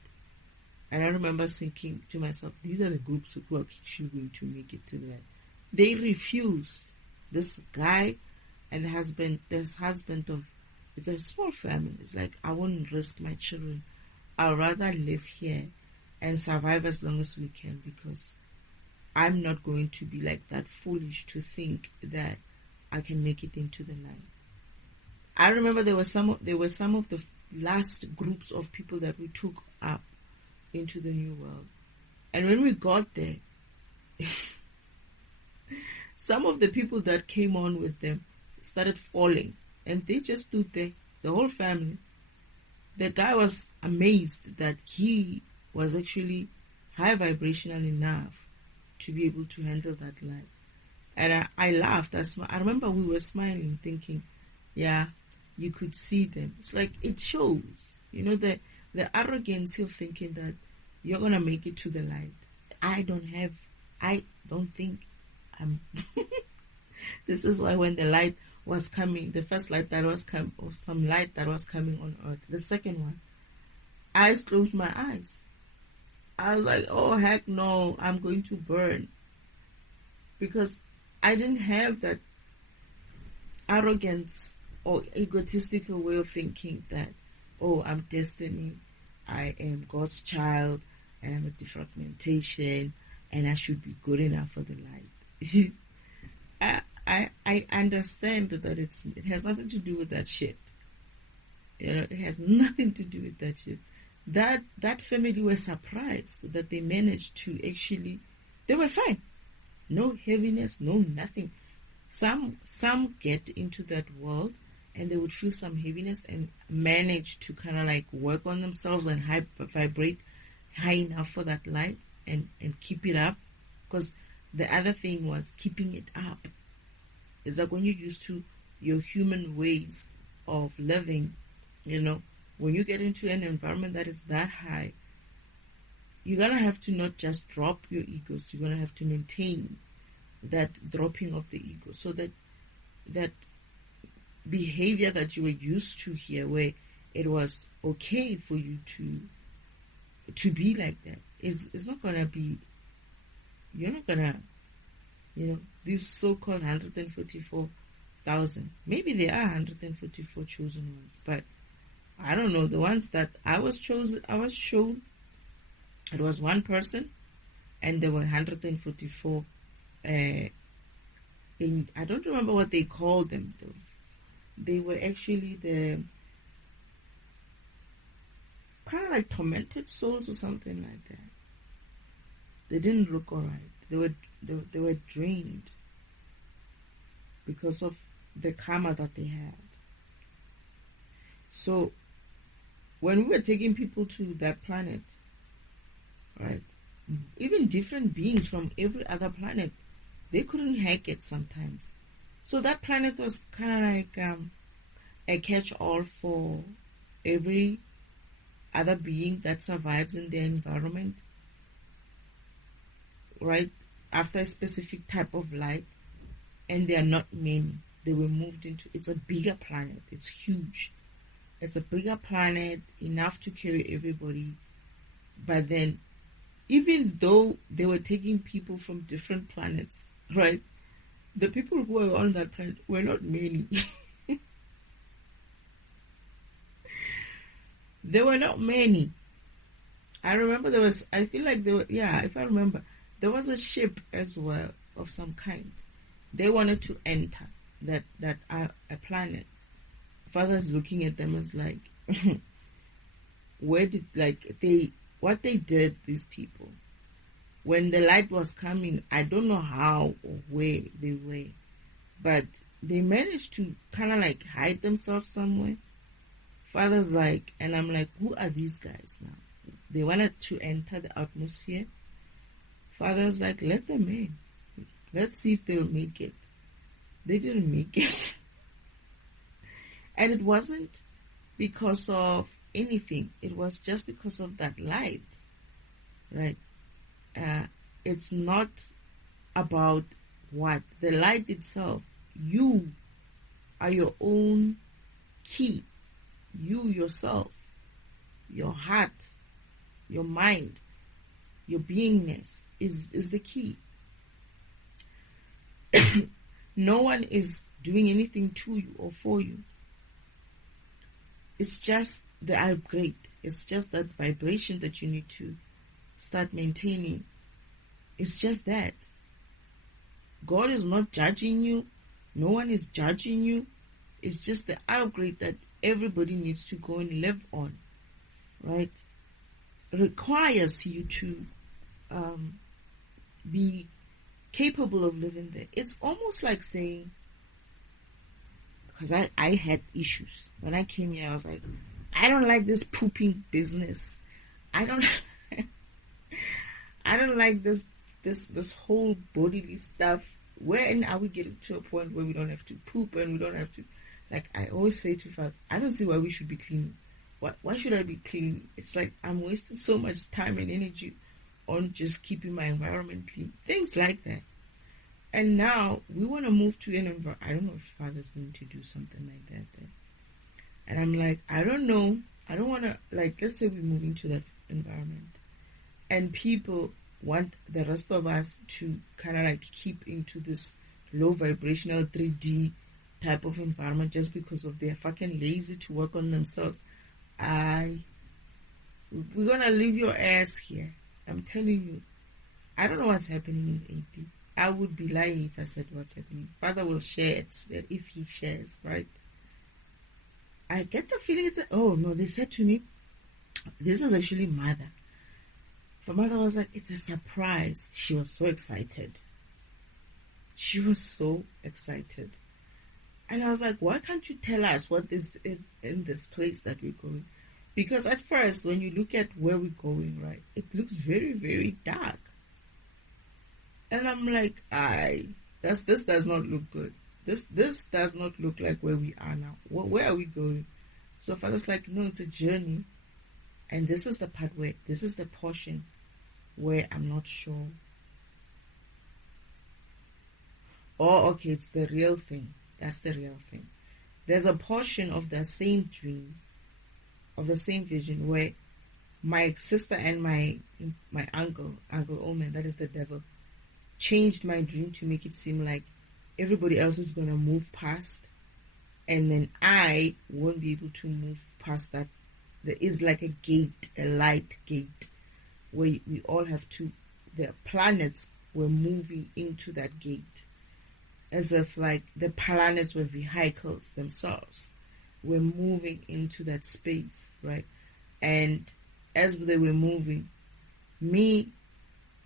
And I remember thinking to myself, these are the groups who are actually going to make it to the light. They refused. This guy and this husband of, it's a small family. It's like, I won't risk my children. I'd rather live here and survive as long as we can, because I'm not going to be like that foolish to think that I can make it into the light. I remember there were some of the last groups of people that we took up into the new world. And when we got there, some of the people that came on with them started falling, and they just stood there, the whole family. The guy was amazed that he was actually high vibrational enough to be able to handle that light. And I laughed. I remember we were smiling, thinking, yeah, you could see them. It's like, it shows, the arrogance of thinking that you're going to make it to the light. I don't think I'm... This is why when the light was coming, the first light that was coming, or some light that was coming on earth, the second one, I closed my eyes. I was like, oh, heck no, I'm going to burn. Because I didn't have that arrogance or egotistical way of thinking that, oh, I'm destiny, I am God's child, and I'm a defragmentation, and I should be good enough for the light. I understand that it has nothing to do with that shit. It has nothing to do with that shit. That family was surprised that they managed to actually, they were fine. No heaviness, no nothing. Some get into that world and they would feel some heaviness and manage to kind of like work on themselves and vibrate high enough for that light and keep it up. Because the other thing was keeping it up. It's like when you're used to your human ways of living. When you get into an environment that is that high, you're going to have to not just drop your egos, you're going to have to maintain that dropping of the ego, so that behavior that you were used to here, where it was okay for you to be like that, is not going to be, you're not going to, these so-called 144,000, maybe there are 144 chosen ones, but I don't know, the ones that I was shown, it was one person, and there were 144. I don't remember what they called them, though. They were actually the kind of like tormented souls or something like that. They didn't look alright. They were drained because of the karma that they had. So when we were taking people to that planet, right, even different beings from every other planet, they couldn't hack it sometimes. So that planet was kind of like a catch-all for every other being that survives in their environment, right, after a specific type of light. And there are not many. They were moved into, it's a bigger planet. It's huge. It's a bigger planet, enough to carry everybody. But then, even though they were taking people from different planets, right, the people who were on that planet were not many. There were not many. I remember if I remember, there was a ship as well of some kind. They wanted to enter that a planet. Father's looking at them as like, what they did, these people, when the light was coming, I don't know how or where they were, but they managed to kind of like hide themselves somewhere. Father's like, and I'm like, who are these guys now? They wanted to enter the atmosphere. Father's like, let them in. Let's see if they'll make it. They didn't make it. And it wasn't because of anything. It was just because of that light, right? It's not about what. The light itself. You are your own key. You yourself, your heart, your mind, your beingness is the key. No one is doing anything to you or for you. It's just the upgrade. It's just that vibration that you need to start maintaining. It's just that. God is not judging you. No one is judging you. It's just the upgrade that everybody needs to go and live on, right? It requires you to be capable of living there. It's almost like saying, because I had issues. When I came here, I was like, I don't like this pooping business. I don't like this whole bodily stuff. When are we getting to a point where we don't have to poop and we don't have to, like I always say to Father, I don't see why we should be clean. Why should I be clean? It's like I'm wasting so much time and energy on just keeping my environment clean. Things like that. And now we want to move to an environment. I don't know if Father's going to do something like that then. And I'm like, I don't know. I don't want to, like, let's say we move into that environment. And people want the rest of us to kind of like keep into this low vibrational 3D type of environment just because of they're fucking lazy to work on themselves. We're gonna leave your ass here. I'm telling you. I don't know what's happening in 80. I would be lying if I said what's happening. Father will share it if he shares, right? I get the feeling they said to me, this is actually Mother. For Mother was like, it's a surprise. She was so excited. She was so excited. And I was like, why can't you tell us what is in this place that we're going? Because at first, when you look at where we're going, right, it looks very, very dark. And I'm like, this does not look good. This does not look like where we are now. Where are we going? So Father's like, no, it's a journey. And this is the part where, this is the portion where I'm not sure. Oh, okay, it's the real thing. That's the real thing. There's a portion of the same dream, of the same vision, where my sister and my Uncle Omen, that is the devil, changed my dream to make it seem like everybody else is going to move past, and then I won't be able to move past that. There is like a gate, a light gate, where we all have to, the planets were moving into that gate, as if like the planets were vehicles themselves, were moving into that space, right? And as they were moving, me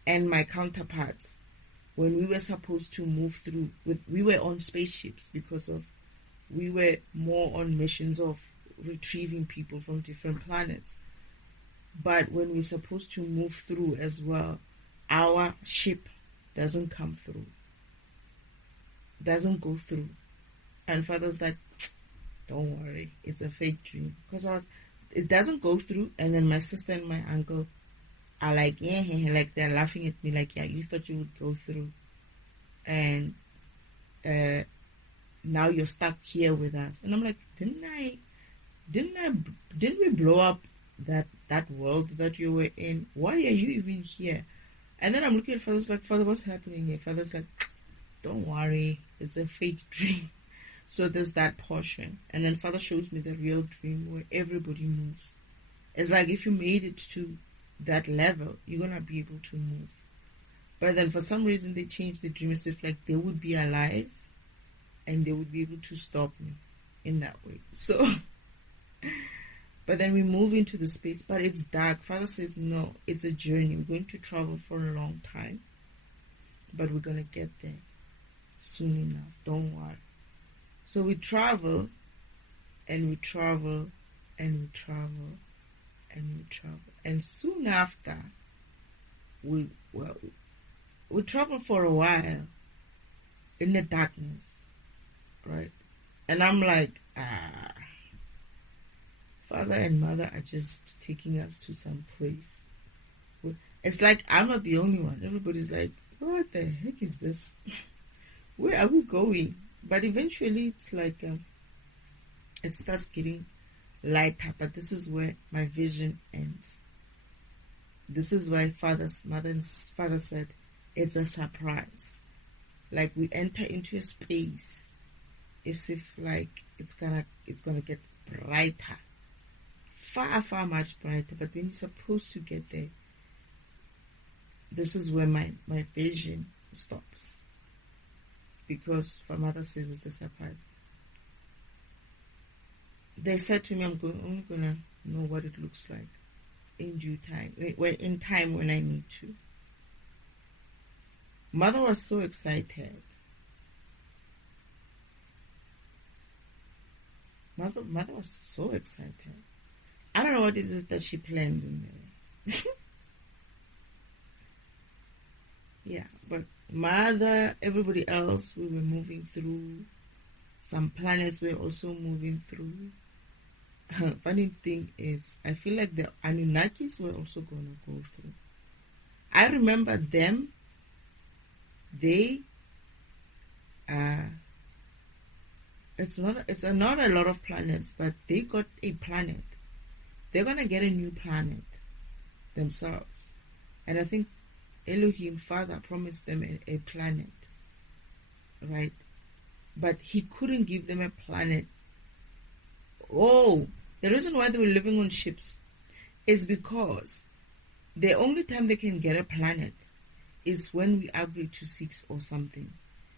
and my counterparts, when we were supposed to move through, we were on spaceships because of, we were more on missions of retrieving people from different planets. But when we're supposed to move through as well, our ship doesn't come through, doesn't go through. And Father's like, don't worry, it's a fake dream. Because it doesn't go through. And then my sister and my uncle are like, yeah, like they're laughing at me, like, yeah, you thought you would go through, and now you're stuck here with us. And I'm like, didn't we blow up that world that you were in? Why are you even here? And then I'm looking at Father's like, Father, what's happening here? Father's like, don't worry, it's a fake dream. So there's that portion. And then Father shows me the real dream where everybody moves. It's like if you made it to that level, you're going to be able to move. But then for some reason they changed the dream as if like they would be alive and they would be able to stop me in that way. So, but then we move into the space, but it's dark. Father says, no, it's a journey. We're going to travel for a long time, but we're going to get there soon enough. Don't worry. So we travel and we travel and we travel and we travel. And soon after, we travel for a while in the darkness, right? And I'm like, Father and Mother are just taking us to some place. It's like I'm not the only one. Everybody's like, what the heck is this? Where are we going? But eventually it's like, it starts getting lighter, but this is where my vision ends. This is why Mother and Father said, it's a surprise. Like we enter into a space as if like it's gonna get brighter. Far, far much brighter. But when you're supposed to get there, this is where my vision stops. Because my Mother says it's a surprise. They said to me, I'm only gonna know what it looks like in due time, when I need to. Mother was so excited. Mother was so excited. I don't know what it is that she planned in there. Yeah, but Mother, everybody else, we were moving through. Some planets were also moving through. Funny thing is, I feel like the Anunnakis were also going to go through. I remember them. They, it's not a lot of planets, but they got a planet. They're going to get a new planet themselves. And I think Elohim, Father, promised them a planet, right? But he couldn't give them a planet. Oh, the reason why they were living on ships is because the only time they can get a planet is when we upgrade to 6 or something.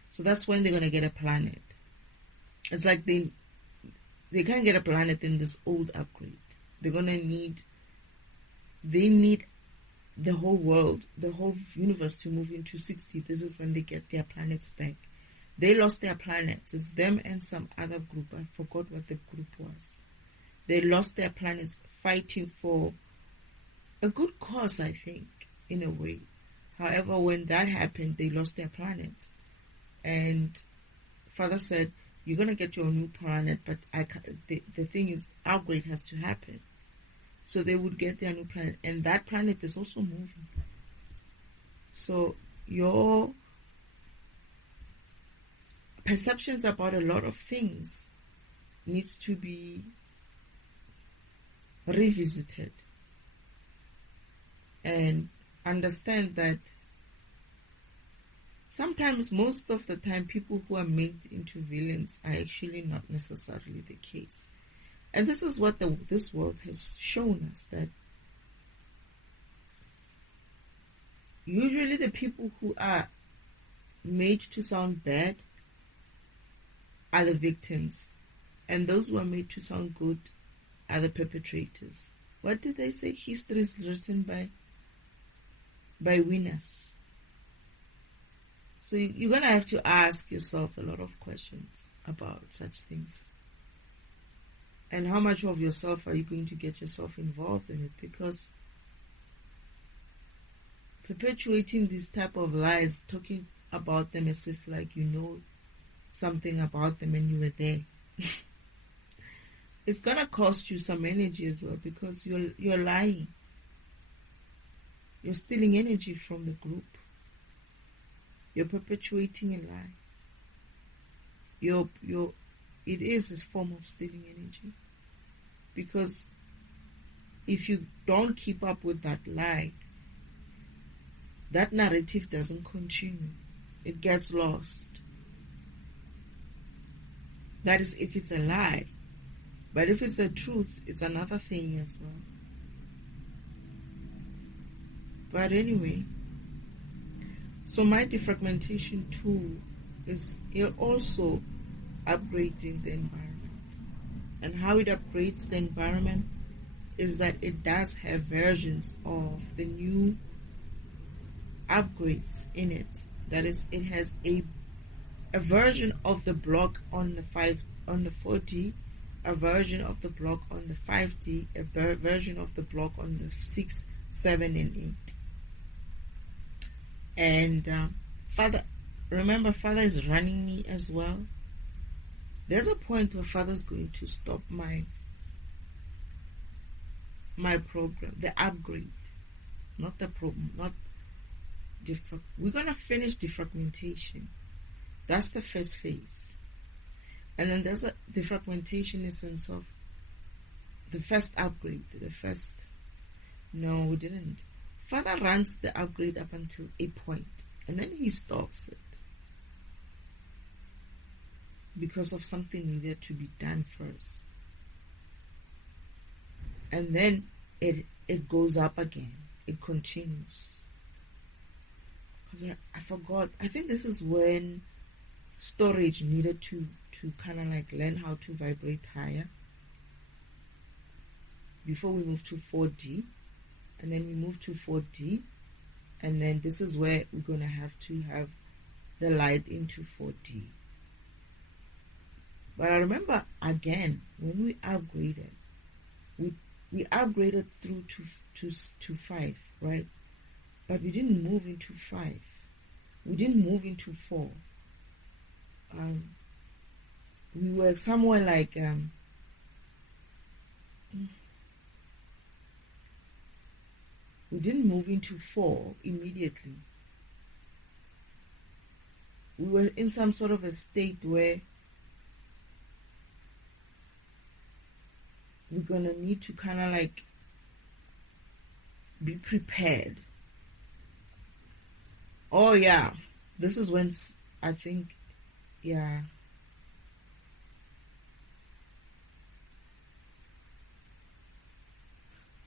So that's when they're going to get a planet. It's like they can't get a planet in this old upgrade. They're going to need the whole world, the whole universe to move into 60. This is when they get their planets back. They lost their planets. It's them and some other group. I forgot what the group was. They lost their planets fighting for a good cause, I think, in a way. However, when that happened, they lost their planets. And Father said, you're going to get your new planet, but the thing is, upgrade has to happen. So they would get their new planet, and that planet is also moving. So your perceptions about a lot of things needs to be revisited, and understand that sometimes, most of the time, people who are made into villains are actually not necessarily the case. And this is what this world has shown us, that usually the people who are made to sound bad are the victims, and those who are made to sound good are the perpetrators. What did they say? History is written by winners. So you're going to have to ask yourself a lot of questions about such things. And how much of yourself are you going to get yourself involved in it? Because perpetuating these type of lies, talking about them as if like you know something about them and you were there, it's going to cost you some energy as well, because you're lying. You're stealing energy from the group. You're perpetuating a lie. It is a form of stealing energy. Because if you don't keep up with that lie, that narrative doesn't continue. It gets lost. That is if it's a lie. But if it's a truth, it's another thing as well. But anyway, so my defragmentation tool is also upgrading the environment. And how it upgrades the environment is that it does have versions of the new upgrades in it. That is, it has a version of the block on the 4D, a version of the block on the 5D, a version of the block on the 6, 7, and 8. And Father is running me as well. There's a point where Father's going to stop my program, the upgrade, not the problem, we're going to finish defragmentation. That's the first phase. And then there's a defragmentation in the sense of the first upgrade, no, we didn't. Father runs the upgrade up until a point, and then he stops it because of something needed to be done first. And then it goes up again. It continues. Because I forgot. I think this is when storage needed to kind of like learn how to vibrate higher before we move to 4D. And then we move to 4D. And then this is where we're going to have the light into 4D. But I remember, again, when we upgraded, we upgraded through to 5, right? But we didn't move into 5. We didn't move into 4. We were somewhere like... we didn't move into 4 immediately. We were in some sort of a state where we're going to need to kind of like be prepared. Oh yeah, this is when I think, yeah.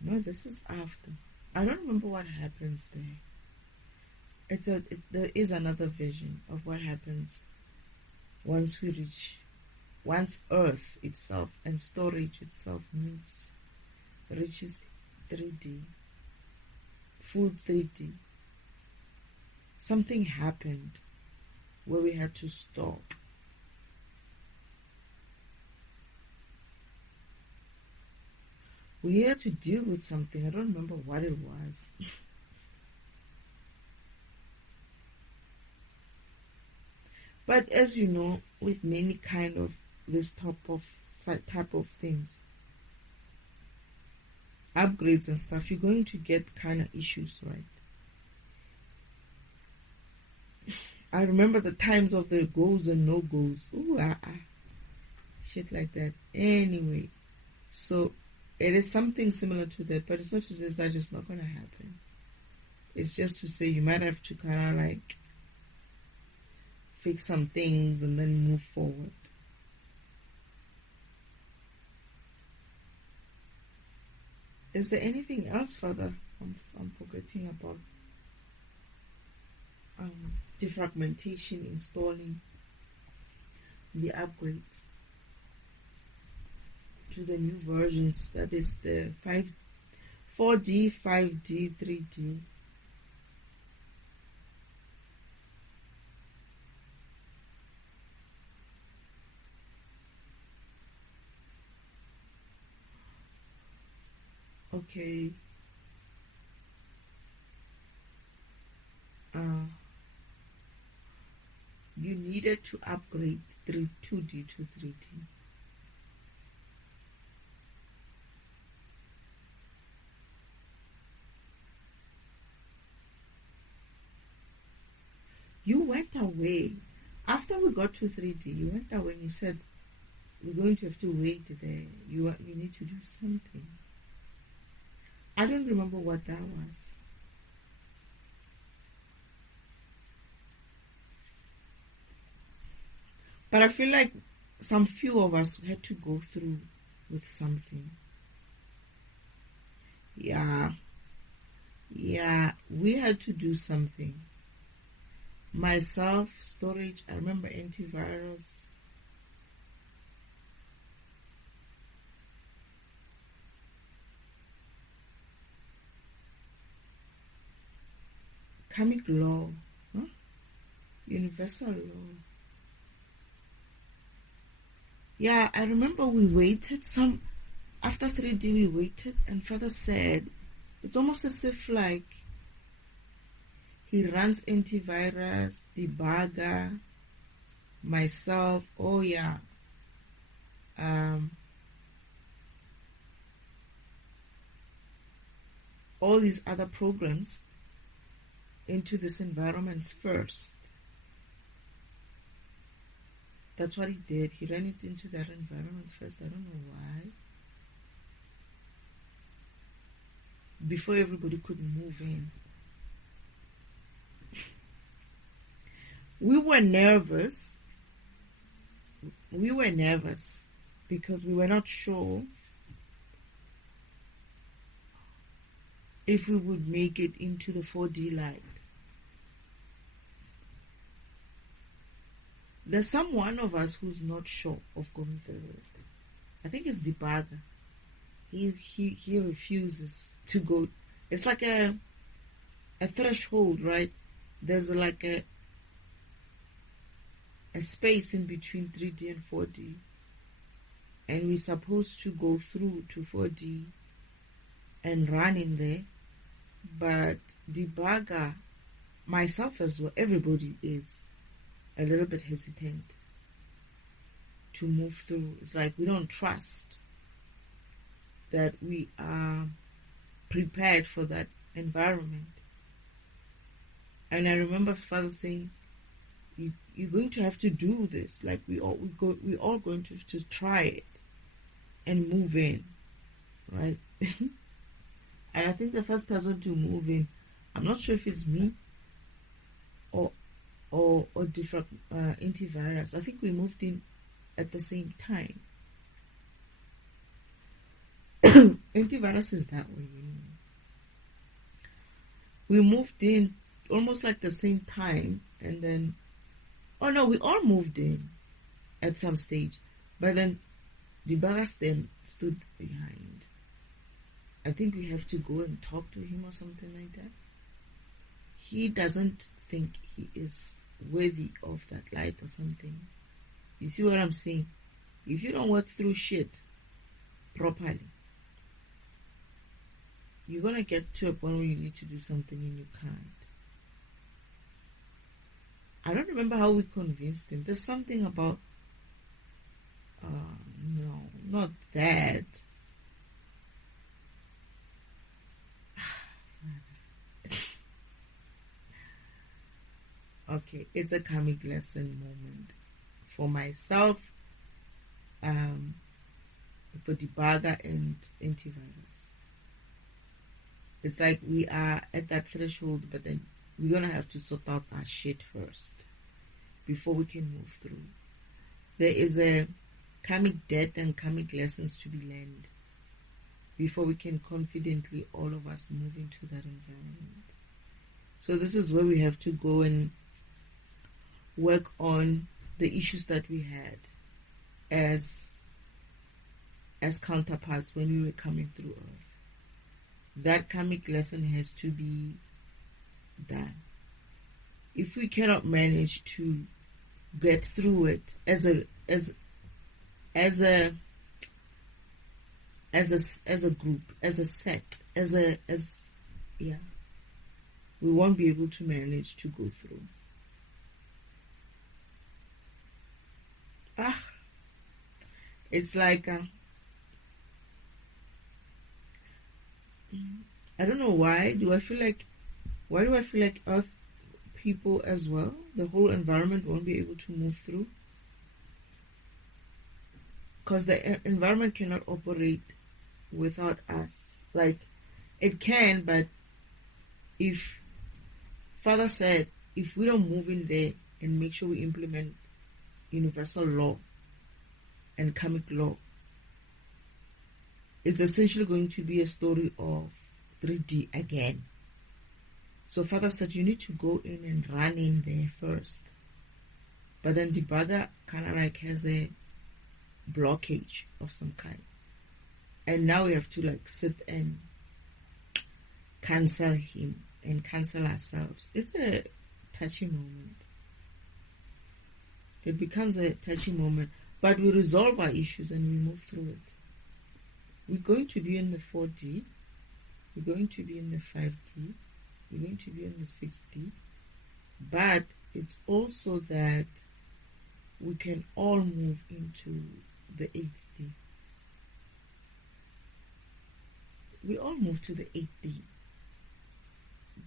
No, this is after. I don't remember what happens there. There is another vision of what happens once Earth itself and storage itself reaches 3D, full 3D. Something happened where we had to stop. We had to deal with something. I don't remember what it was. But as you know, with many kind of this type of things, upgrades and stuff, you're going to get kind of issues, right? I remember the times of the goes and no goes. Ooh, shit like that. Anyway, so it is something similar to that, but it's not to say that it's not going to happen. It's just to say you might have to kind of like fix some things and then move forward. Is there anything else further I'm forgetting about defragmentation, installing the upgrades to the new versions, that is the 4D, 5D, 3D? Okay. You needed to upgrade 2D to 3D. You went away. After we got to 3D, you went away and you said, we're going to have to wait there. You need to do something. I don't remember what that was. But I feel like some few of us had to go through with something. Yeah, we had to do something. Myself, storage, I remember antivirus. Karmic law, universal law. Yeah, I remember we waited after 3D we waited, and Father said, it's almost as if like he runs antivirus, debugger, myself, all these other programs into this environment first. That's what he did. He ran it into that environment first. I don't know why. Before everybody could move in. We were nervous. Because we were not sure if we would make it into the 4D light. There's one of us who's not sure of going through it. I think it's debugger. He refuses to go. It's like a threshold, right? There's like a space in between 3D and 4D, and we're supposed to go through to 4D and run in there. But debugger, myself as well, everybody is a little bit hesitant to move through. It's like we don't trust that we are prepared for that environment. And I remember Father saying, you're going to have to do this. Like we're all going to try it and move in, right? And I think the first person to move in, I'm not sure if it's me or different antivirus. I think we moved in at the same time. Antivirus is that way, you know. We moved in almost like the same time, and then, oh no, we all moved in at some stage, but then debugger then stood behind. I think we have to go and talk to him or something like that. He doesn't think he is worthy of that light or something. You see what I'm saying? If you don't work through shit properly, you're going to get to a point where you need to do something and you can't. I don't remember how we convinced him. There's something about, no, not that. Okay, it's a karmic lesson moment for myself, for debugger and antivirus. It's like we are at that threshold, but then we're gonna have to sort out our shit first before we can move through. There is a karmic debt and karmic lessons to be learned before we can confidently, all of us, move into that environment. So this is where we have to go and work on the issues that we had as counterparts when we were coming through Earth. That karmic lesson has to be done. If we cannot manage to get through it as a group, as a set, we won't be able to manage to go through. It's like I don't know why do I feel like Earth people as well, the whole environment won't be able to move through, because the environment cannot operate without us. Like, it can, but if Father said, if we don't move in there and make sure we implement universal law and karmic law, it's essentially going to be a story of 3D again. So Father said you need to go in and run in there first. But then debugger kind of like has a blockage of some kind. And now we have to like sit and cancel him and cancel ourselves. It's a touchy moment. It becomes a touchy moment. But we resolve our issues and we move through it. We're going to be in the 4D. We're going to be in the 5D. We're going to be in the 6D. But it's also that we can all move into the 8D. We all move to the 8D.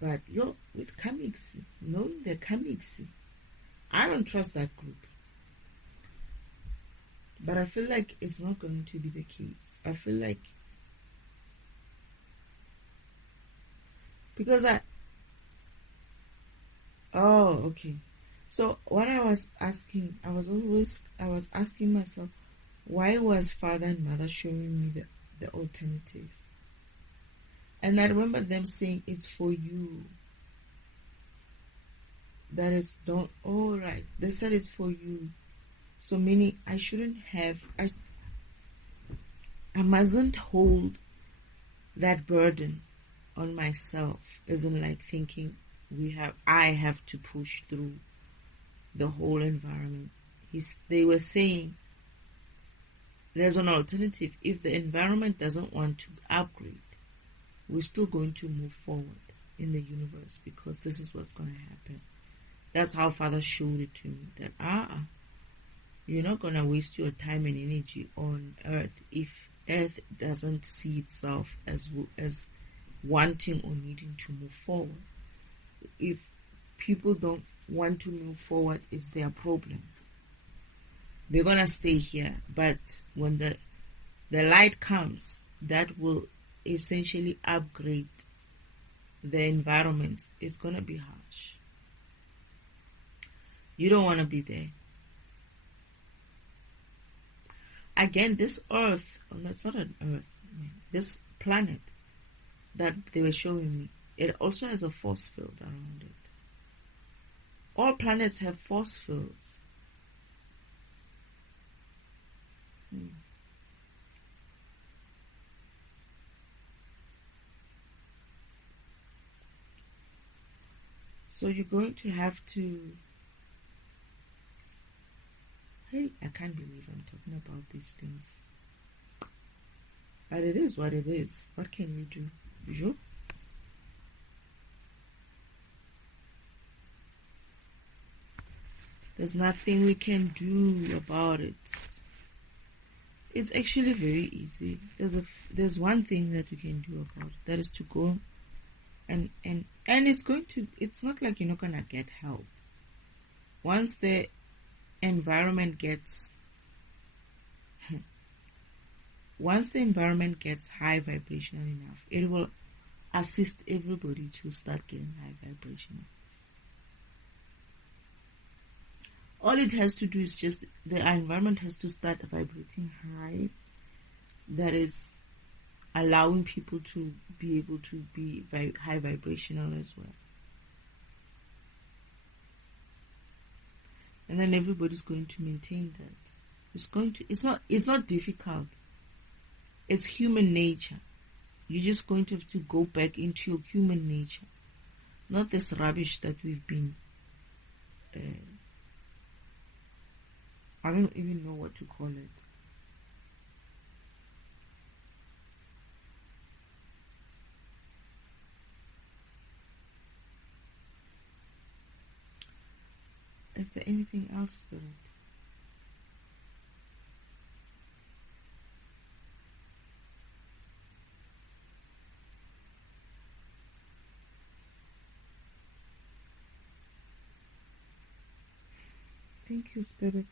But with Kamiksi, knowing the Kamiksi, I don't trust that group. But I feel like it's not going to be the case. I feel like, because okay. So what I was asking myself, why was Father and Mother showing me the alternative? And I remember them saying, it's for you. That is, don't, all right. They said it's for you. So meaning I shouldn't have, I mustn't hold that burden on myself. Isn't like thinking I have to push through the whole environment. They were saying there's an alternative. If the environment doesn't want to upgrade, we're still going to move forward in the universe, because this is what's going to happen. That's how Father showed it to me, that you're not going to waste your time and energy on Earth if Earth doesn't see itself as wanting or needing to move forward. If people don't want to move forward, it's their problem. They're going to stay here. But when the light comes, that will essentially upgrade the environment. It's going to be harsh. You don't want to be there. Again, this Earth, no, it's not an Earth, this planet that they were showing me, it also has a force field around it. All planets have force fields. So you're going to have to... Hey, I can't believe I'm talking about these things. But it is what it is. What can we do? Jo? There's nothing we can do about it. It's actually very easy. There's one thing that we can do about it. That is to go and it's not like you're not gonna get help. Once the environment gets high vibrational enough, it will assist everybody to start getting high vibrational. All it has to do is just the environment has to start vibrating high. That is allowing people to be able to be high vibrational as well. And then everybody's going to maintain that. It's not difficult. It's human nature. You're just going to have to go back into your human nature. Not this rubbish that we've been I don't even know what to call it. Is there anything else, Spirit? Thank you, Spirit.